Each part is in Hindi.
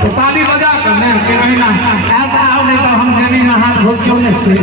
तो ताली बजा कर नहीं कि नहीं ना ऐसा आओ नहीं तो हम जेनी ना हाथ घोसियों ने से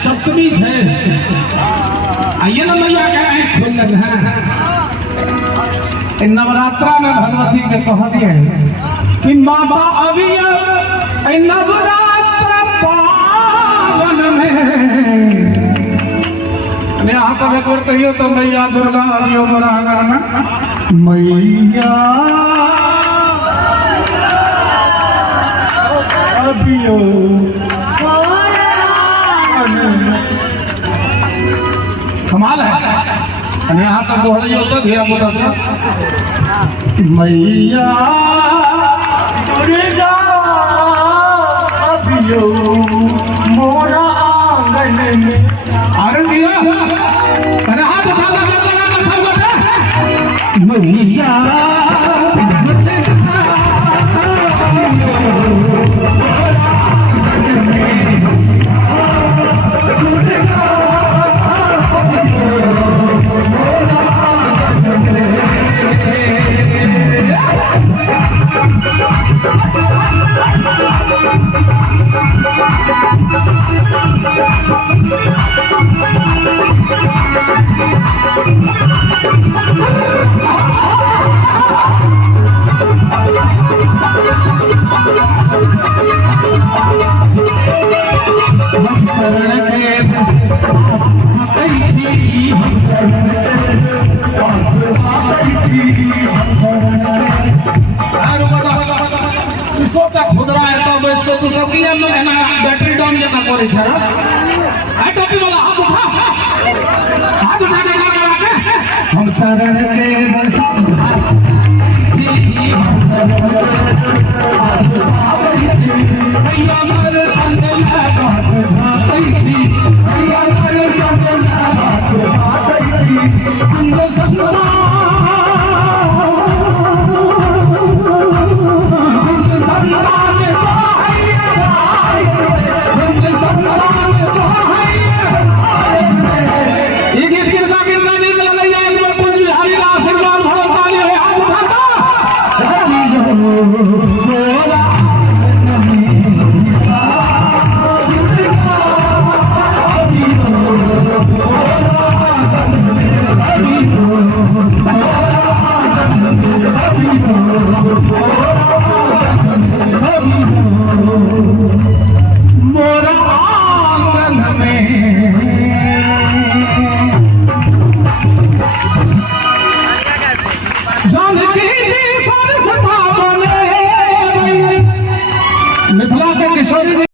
सप्तमी है आइए ना मैया के आँख खुलल है नवरात्रा में भगवती के कह दिए कि माता अविया नवरात्र पावन में यहाँ सब एक बार कहियो तो मैया दुर्गा अवियो बरागा मैया अवियो कमाल है यहाँ सब दोहराइए होता धीरा बोला से मैया दुर्गा अभियो मोरा आंगन में आनंद दिया अरे हाथ उठा लगा सब बैठे मैया खुदरा है तो इसको तो सब की बैटरी डाउन जगह करे छरा आई टोपी वाला हाथ उठा चरण के मिथिला के किशोरी